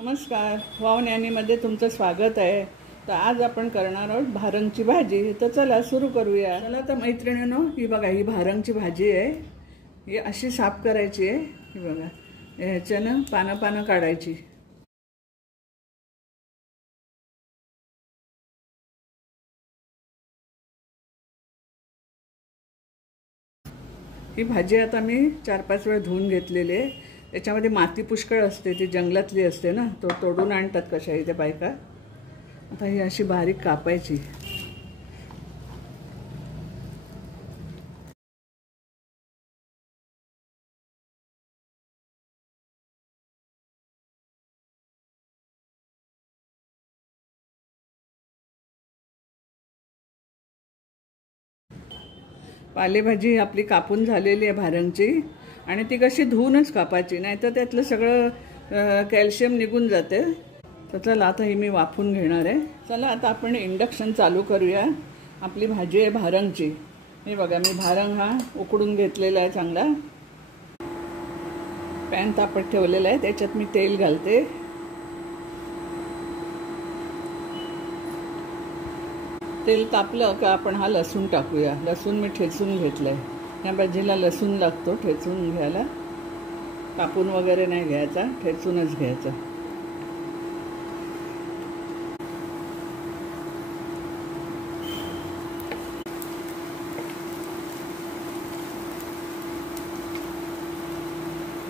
नमस्कार, वाव न्यानीमध्ये तुमचं स्वागत आहे। तर आज आपण करणार आहोत भारंगची भाजी। तर चला सुरू करूया। चला तर मैत्रिणींनो, ही बघा, ही भारंगची भाजी आहे। ही अशी साफ करायची आहे। ही बघा, ह्याच्यानं पानं काढायची। ही भाजी आता मी 4-5 वेळा धुवून घेतलेली आहे। त्याच्यामध्ये माती पुष्कळ असते, ती जंगलातली असते ना, तो तोडून आणतात कशा इथे बायका। आता ही अशी बारीक कापायची। पालेभाजी आपली कापून झालेली आहे भारंगची, आणि ती कशी धुवूनच कापायची, नाहीतर त्यातलं सगळं कॅल्शियम निघून जाते। तर चला आता ही मी वाफून घेणार आहे। चला आता आपण इंडक्शन चालू करूया। आपली भाजी आहे भारंगची। हे बघा, मी भारंग हा उकडून घेतलेला आहे चांगला। पॅन तापत ठेवलेला आहे, त्याच्यात मी तेल घालते। तेल तापलं का आपण हा लसूण टाकूया। लसूण मी ठेचून घेतलंय। या भाजीला लसूण लागतो ठेचून घ्यायला, कापून वगैरे नाही घ्यायचा, ठेचूनच घ्यायचा।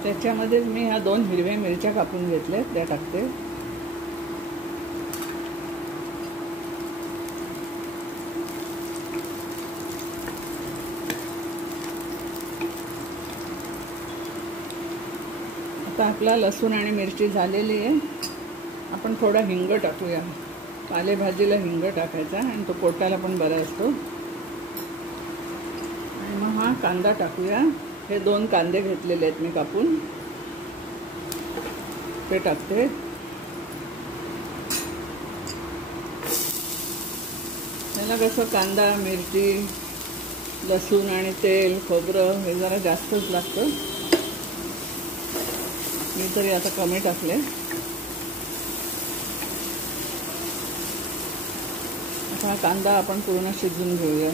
त्याच्यामध्ये मी ह्या 2 हिरव्या मिरच्या कापून घेतल्या, त्या टाकते। आता आपला लसूण आणि मिरची झालेली आहे। आपण थोडा हिंग टाकूया। पालेभाजीला हिंग टाकायचा, आणि तो पोटाला पण बरा असतो। आणि मग हा कांदा टाकूया। हे 2 कांदे घेतलेले आहेत मी कापून, ते टाकते। त्याला कसं कांदा, मिरची, लसूण आणि तेल, खोबरं हे जरा जास्तच लागतं। मी तरी आता कमी टाकले। आता हा कांदा आपण पूर्ण शिजवून घेऊया,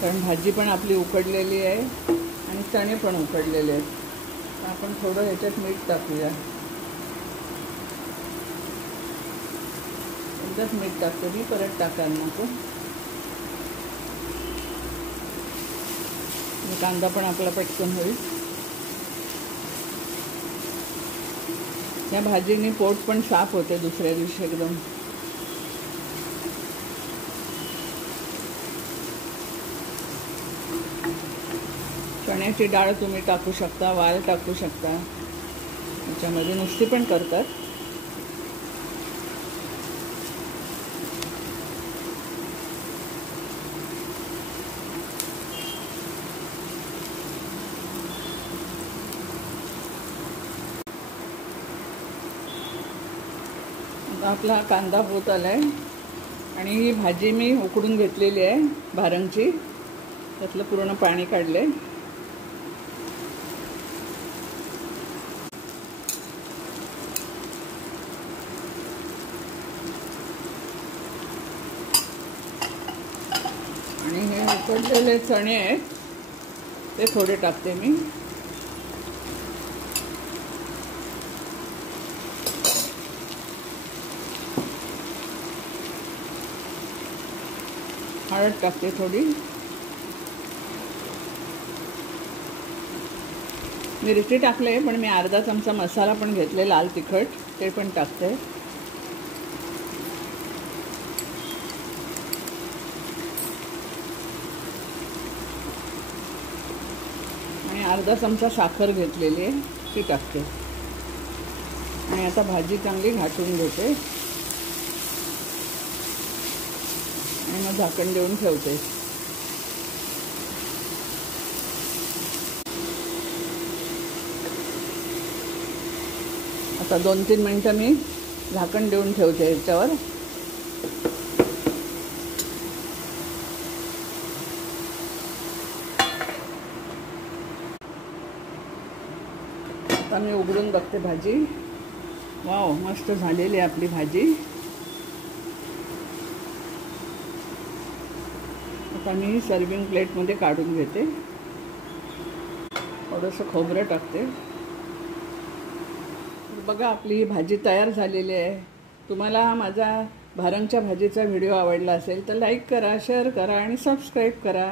कारण भाजी पण आपली उकडलेली आहे आणि चणे पण उकडलेले आहेत। आपण थोडं ह्याच्यात मीठ टाकूया। एकदाच मीठ टाकतो मी, परत टाकायला नको। कांदा पण आपला पटकन होईल। या भाजीने पोट पण साफ होते दुसऱ्या दिवशी एकदम। चण्याची डाळ तुम्ही टाकू शकता, वाल टाकू शकता, त्याच्यामध्ये नुसती पण करतात। आपला कांदा होत आलाय, आणि ही भाजी मी उकडून घेतलेली आहे भारंगची। त्यातलं पूर्ण पाणी काढले। आणि हे उकडलेले चणे आहेत, ते थोडे टाकते मी। हळद टाकते थोडी। मिरची टाकले, पण मी अर्धा चमचा मसाला पण घेतले, लाल तिखट, ते पण टाकते। आणि अर्धा चमचा साखर घेतलेली आहे, ती टाकते। आणि आता भाजी चांगली घाटून घेते, आणि मग झाकण देऊन ठेवते। आता 2-3 मिनिटं मी झाकण देऊन ठेवते याच्यावर। आता मी उघडून बघते भाजी। वाव, मस्त झालेली आहे आपली भाजी. आता मी सर्विंग प्लेटमध्ये काढून घेते. थोडंसं खोबरं टाकते. बघा, आपली ही भाजी तयार झालेली आहे. तुम्हाला हा माझा भारंगच्या भाजीचा व्हिडिओ आवडला असेल तर लाईक करा, शेअर करा आणि सबस्क्राईब करा.